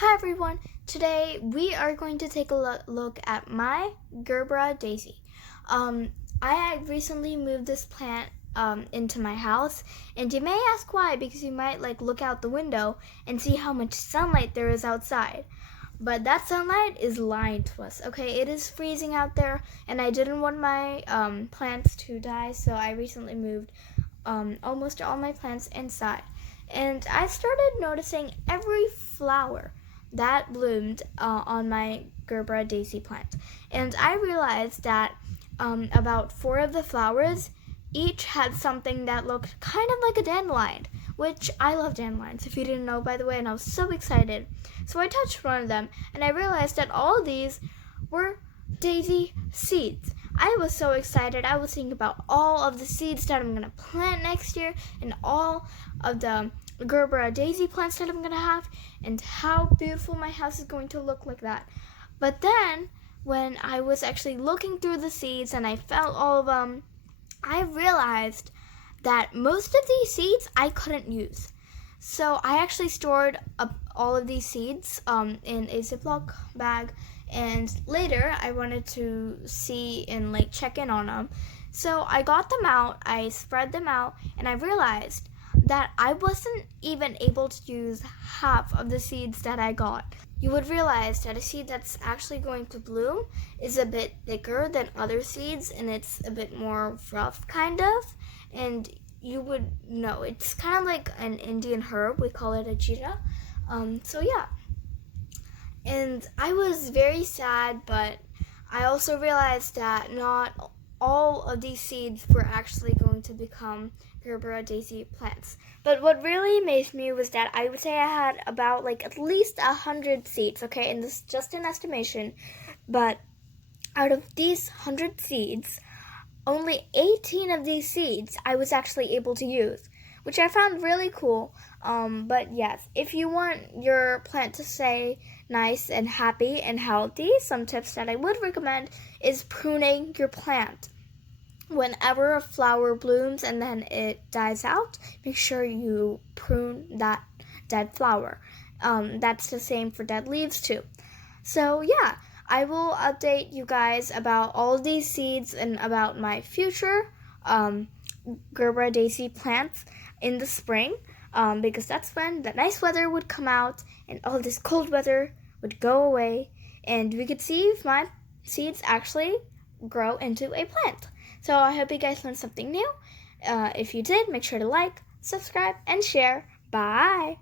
Hi everyone, today we are going to take a look at my Gerbera Daisy. I recently moved this plant into my house, and you may ask why, because you might look out the window and see how much sunlight there is outside. But that sunlight is lying to us, okay? It is freezing out there, and I didn't want my plants to die, so I recently moved almost all my plants inside. And I started noticing every flower that bloomed on my Gerbera Daisy plant. And I realized that about 4 of the flowers each had something that looked kind of like a dandelion, which I love dandelions, if you didn't know, by the way, and I was so excited. So I touched one of them, and I realized that all of these were daisy seeds. I was so excited. I was thinking about all of the seeds that I'm going to plant next year and all of the Gerbera Daisy plants that I'm going to have and how beautiful my house is going to look like that. But then when I was actually looking through the seeds and I felt all of them, I realized that most of these seeds I couldn't use. So I actually stored up all of these seeds in a Ziploc bag, and later I wanted to see and check in on them. So I got them out, I spread them out, and I realized that I wasn't even able to use half of the seeds that I got. You would realize that a seed that's actually going to bloom is a bit thicker than other seeds, and it's a bit more rough kind of, and you would know it's kind of like an Indian herb. We call it a jeera. So yeah, and I was very sad, but I also realized that not all of these seeds were actually going to become Gerbera Daisy plants. But what really amazed me was that I would say I had about at least 100 seeds, okay, and this is just an estimation, but out of these 100 seeds, only 18 of these seeds I was actually able to use, which I found really cool. But yes, if you want your plant to stay nice and happy and healthy, some tips that I would recommend is pruning your plant. Whenever a flower blooms and then it dies out, make sure you prune that dead flower. That's the same for dead leaves too. So yeah, I will update you guys about all of these seeds and about my future Gerbera Daisy plants in the spring, because that's when the nice weather would come out and all this cold weather would go away, and we could see if my seeds actually grow into a plant. So I hope you guys learned something new. If you did, make sure to like, subscribe, and share. Bye!